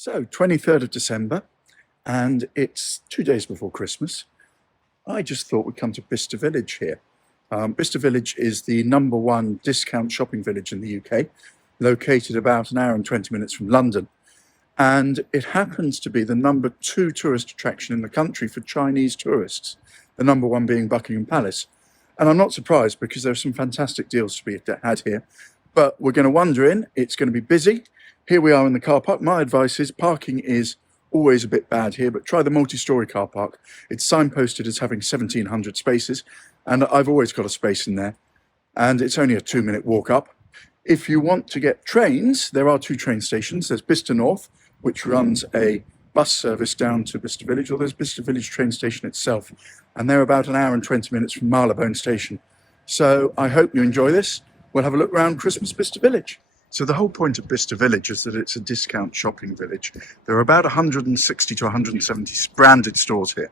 So, 23rd of December, and it's 2 days before Christmas. I just thought we'd come to Bicester Village here. Bicester Village is the #1 discount shopping village in the UK, located about an hour and 20 minutes from London. And it happens to be the #2 tourist attraction in the country for Chinese tourists, the #1 being Buckingham Palace. And I'm not surprised because there are some fantastic deals to be had here. But we're going to wander in, it's going to be busy. Here we are in the car park. My advice is parking is always a bit bad here, but try the multi-storey car park. It's signposted as having 1,700 spaces, and I've always got a space in there. And it's only a 2-minute walk up. If you want to get trains, there are 2 train stations. There's Bicester North, which runs a bus service down to Bicester Village, or there's Bicester Village train station itself. And they're about an hour and 20 minutes from Marylebone Station. So I hope you enjoy this. We'll have a look around Christmas Bicester Village. So the whole point of Bicester Village is that it's a discount shopping village. There are about 160 to 170 branded stores here.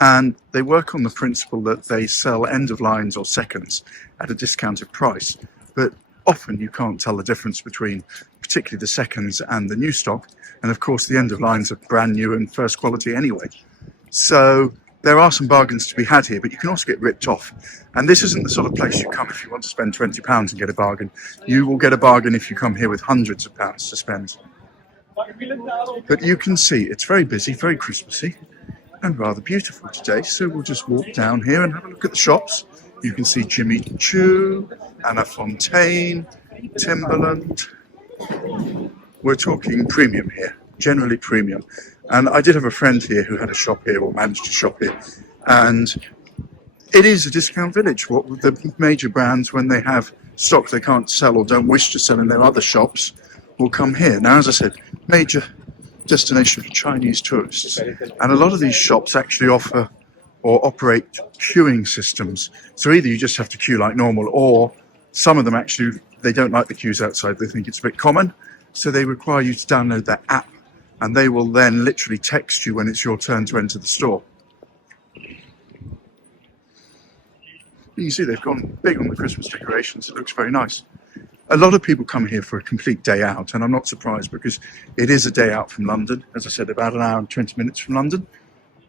And they work on the principle that they sell end of lines or seconds at a discounted price. But often you can't tell the difference between particularly the seconds and the new stock. And of course the end of lines are brand new and first quality anyway. So there are some bargains to be had here, but you can also get ripped off. And this isn't the sort of place you come if you want to spend £20 and get a bargain. You will get a bargain if you come here with hundreds of pounds to spend. But you can see it's very busy, very Christmassy, and rather beautiful today. So we'll just walk down here and have a look at the shops. You can see Jimmy Choo, Anna Fontaine, Timberland. We're talking premium here, generally premium. And I did have a friend here who had a shop here, or managed to shop here. And it is a discount village. What the major brands, when they have stock they can't sell or don't wish to sell in their other shops, will come here. Now, as I said, major destination for Chinese tourists. And a lot of these shops actually offer or operate queuing systems. So either you just have to queue like normal, or some of them actually, they don't like the queues outside. They think it's a bit common. So they require you to download their app. And they will then literally text you when it's your turn to enter the store. You can see they've gone big on the Christmas decorations. It looks very nice. A lot of people come here for a complete day out, and I'm not surprised because it is a day out from London. As I said, about an hour and 20 minutes from London.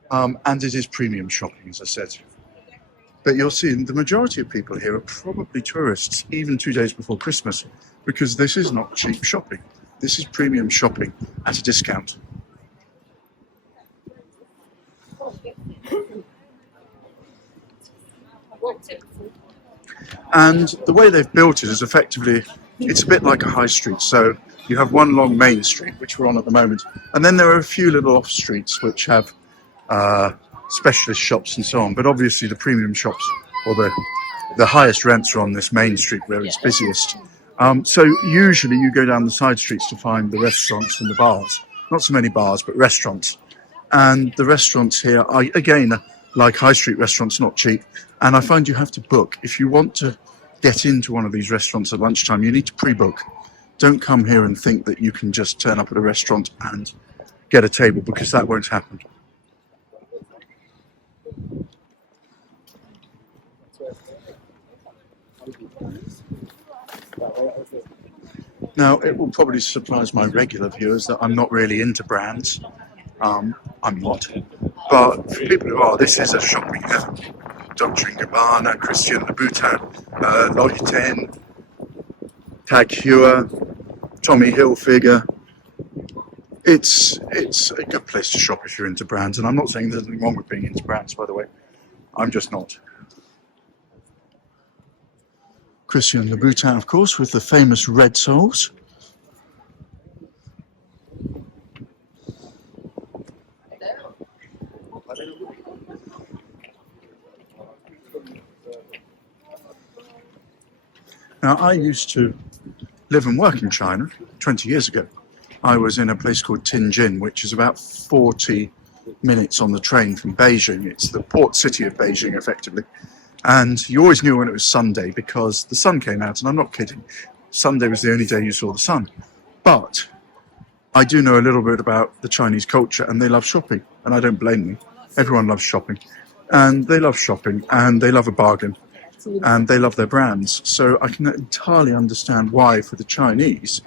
And it is premium shopping, as I said. But you'll see the majority of people here are probably tourists, even 2 days before Christmas, because this is not cheap shopping. This is premium shopping at a discount. And the way they've built it is effectively, it's a bit like a high street. So you have one long main street, which we're on at the moment. And then there are a few little off streets which have specialist shops and so on. But obviously the premium shops, or the highest rents, are on this main street where it's busiest. So usually you go down the side streets to find the restaurants and the bars. Not so many bars, but restaurants. And the restaurants here are, again, like high street restaurants, not cheap. And I find you have to book. If you want to get into one of these restaurants at lunchtime, you need to pre-book. Don't come here and think that you can just turn up at a restaurant and get a table, because that won't happen. Now, it will probably surprise my regular viewers that I'm not really into brands. I'm not. But for people who are, this is a shopping heaven. Dolce & Gabbana, Christian Louboutin, L'Occitane, Tag Heuer, Tommy Hilfiger. It's a good place to shop if you're into brands. And I'm not saying there's anything wrong with being into brands, by the way. I'm just not. Christian Louboutin, of course, with the famous red soles. Now, I used to live and work in China 20 years ago. I was in a place called Tianjin, which is about 40 minutes on the train from Beijing. It's the port city of Beijing, effectively. And you always knew when it was Sunday because the sun came out, and I'm not kidding. Sunday was the only day you saw the sun. But I do know a little bit about the Chinese culture, and they love shopping, and I don't blame them. Everyone loves shopping, and they love shopping, and they love a bargain, and they love their brands. So I can entirely understand why, for the Chinese,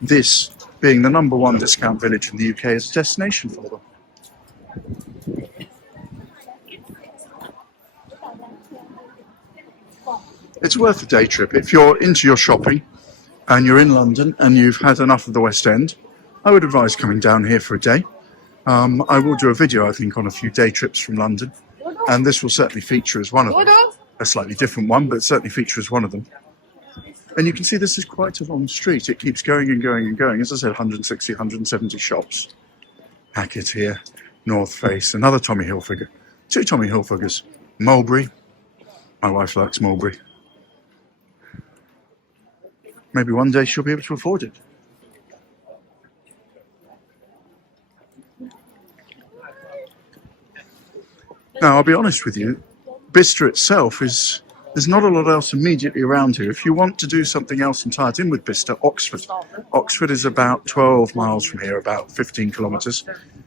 this being the #1 discount village in the UK, is a destination for them. It's worth a day trip. If you're into your shopping and you're in London and you've had enough of the West End, I would advise coming down here for a day. I will do a video, I think, on a few day trips from London, and this will certainly feature as one of them. A slightly different one, but certainly feature as one of them. And you can see this is quite a long street. It keeps going and going and going. As I said, 160, 170 shops. Hackett here, North Face, another Tommy Hilfiger. 2 Tommy Hilfigers. Mulberry. My wife likes Mulberry. Maybe one day she'll be able to afford it. Now, I'll be honest with you, Bicester itself there's not a lot else immediately around here. If you want to do something else and tie it in with Bicester, Oxford. Oxford is about 12 miles from here, about 15 kilometres.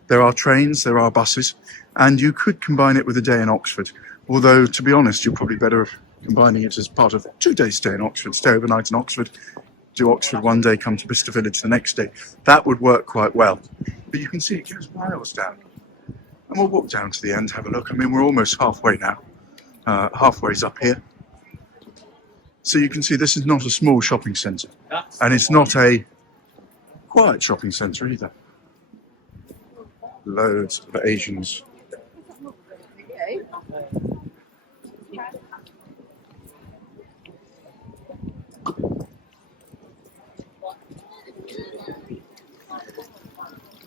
There are trains, there are buses, and you could combine it with a day in Oxford. Although, to be honest, you're probably better off combining it as part of a 2-day stay in Oxford, stay overnight in Oxford, do Oxford one day, come to Bicester Village the next day. That would work quite well. But you can see it goes miles down. And we'll walk down to the end, have a look. I mean, we're almost halfway now. Halfway's up here. So you can see this is not a small shopping centre. And it's not a quiet shopping centre either. Loads of Asians.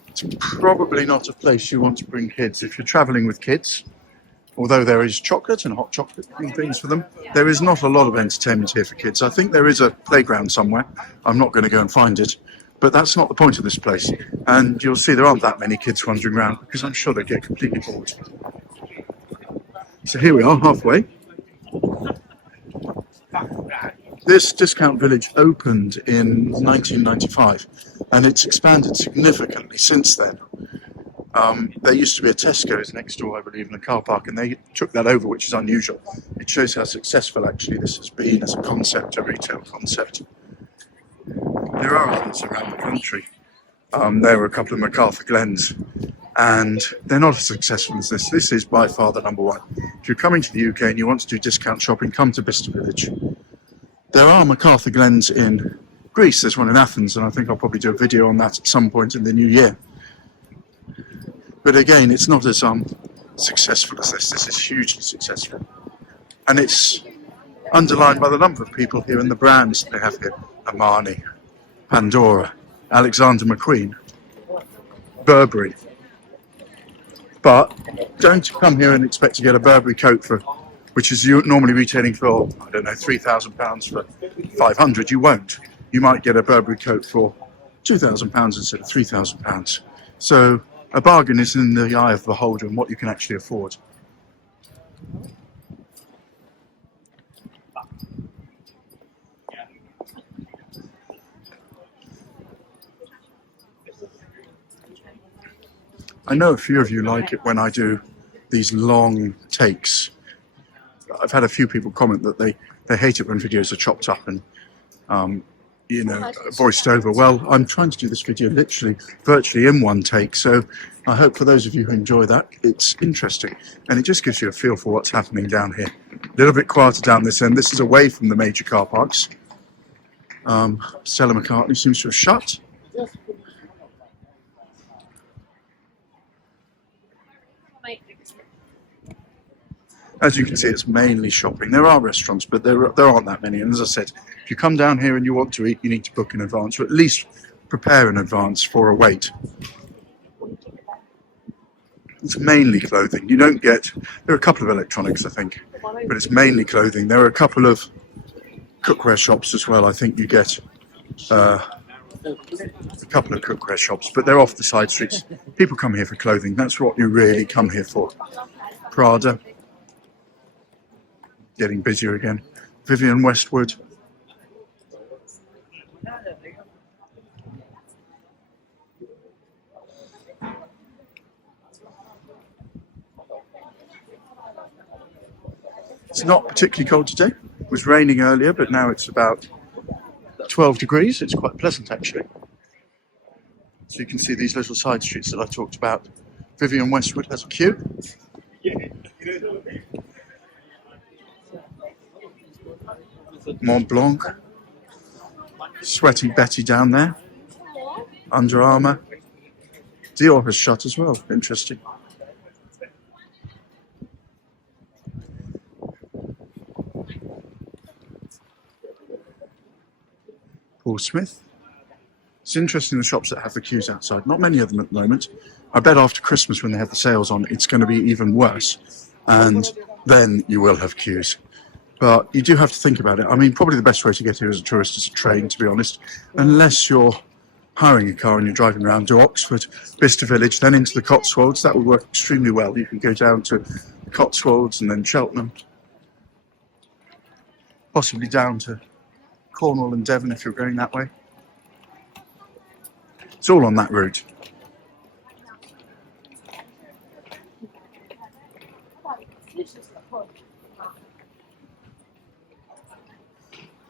It's probably not a place you want to bring kids if you're travelling with kids. Although there is chocolate and hot chocolate and things for them, there is not a lot of entertainment here for kids. I think there is a playground somewhere. I'm not going to go and find it, but that's not the point of this place. And you'll see there aren't that many kids wandering around because I'm sure they get completely bored. So here we are, halfway. This discount village opened in 1995 and it's expanded significantly since then. There used to be a Tesco's next door, I believe, in a car park, and they took that over, which is unusual. It shows how successful actually this has been as a concept, a retail concept. There are others around the country. There were a couple of MacArthur Glens, and they're not as successful as this. This is by far the #1. If you're coming to the UK and you want to do discount shopping, come to Bicester Village. There are MacArthur Glens in Greece. There's one in Athens, and I think I'll probably do a video on that at some point in the new year. But again, it's not as successful as this. This is hugely successful. And it's underlined by the number of people here and the brands they have here. Armani, Pandora, Alexander McQueen, Burberry. But don't come here and expect to get a Burberry coat which is normally retailing for, I don't know, £3,000 for 500. You won't. You might get a Burberry coat for £2,000 instead of £3,000. So a bargain is in the eye of the beholder and what you can actually afford. I know a few of you like it when I do these long takes. I've had a few people comment that they hate it when videos are chopped up and voiced over. Well, I'm trying to do this video virtually in one take, so I hope for those of you who enjoy that, it's interesting. And it just gives you a feel for what's happening down here. A little bit quieter down this end. This is away from the major car parks. Stella McCartney seems to have shut. As you can see, it's mainly shopping. There are restaurants, but there aren't that many. And as I said, if you come down here and you want to eat, you need to book in advance, or at least prepare in advance for a wait. It's mainly clothing. You don't get... There are a couple of electronics, I think, but it's mainly clothing. There are a couple of cookware shops as well. I think you get a couple of cookware shops, but they're off the side streets. People come here for clothing. That's what you really come here for. Prada. Getting busier again. Vivienne Westwood. It's not particularly cold today. It was raining earlier, but now it's about 12 degrees. It's quite pleasant, actually. So you can see these little side streets that I talked about. Vivian Westwood has a queue. Mont Blanc. Sweaty Betty down there. Under Armour. Dior has shut as well. Interesting. Paul Smith. It's interesting, the shops that have the queues outside. Not many of them at the moment. I bet after Christmas, when they have the sales on, it's going to be even worse. And then you will have queues. But you do have to think about it. I mean, probably the best way to get here as a tourist is a train, to be honest. Unless you're hiring a car and you're driving around to Oxford, Bicester Village, then into the Cotswolds. That would work extremely well. You can go down to the Cotswolds and then Cheltenham. Possibly down to Cornwall and Devon if you're going that way. It's all on that route.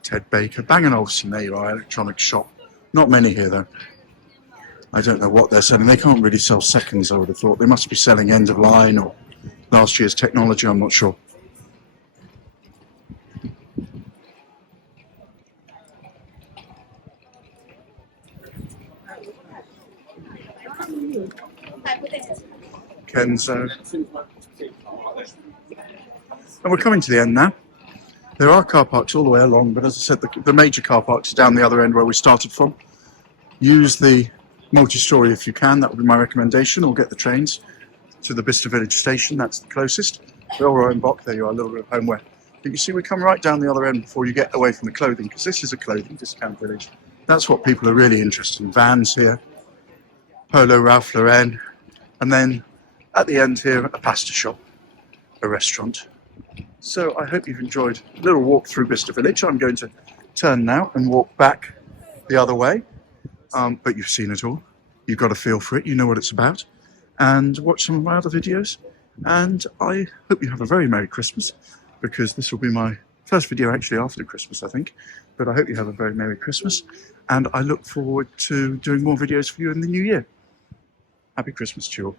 Ted Baker, Bang & Olufsen, there you are, electronics shop. Not many here though. I don't know what they're selling. They can't really sell seconds, I would have thought. They must be selling end of line or last year's technology, I'm not sure. Kenzo. And we're coming to the end now. There are car parks all the way along, but as I said, the major car parks are down the other end where we started from. Use the multi-storey if you can, that would be my recommendation, or get the trains to the Bicester Village station, that's the closest. Railroad and Bock, there you are, a little bit of homeware. But you see, we come right down the other end before you get away from the clothing, because this is a clothing discount village. That's what people are really interested in. Vans here, Polo, Ralph Lauren, and then at the end here, a pasta shop, a restaurant. So I hope you've enjoyed a little walk through Bicester Village. I'm going to turn now and walk back the other way. But you've seen it all. You've got a feel for it. You know what it's about. And watch some of my other videos. And I hope you have a very Merry Christmas, because this will be my first video actually after Christmas, I think. But I hope you have a very Merry Christmas. And I look forward to doing more videos for you in the new year. Happy Christmas to you all.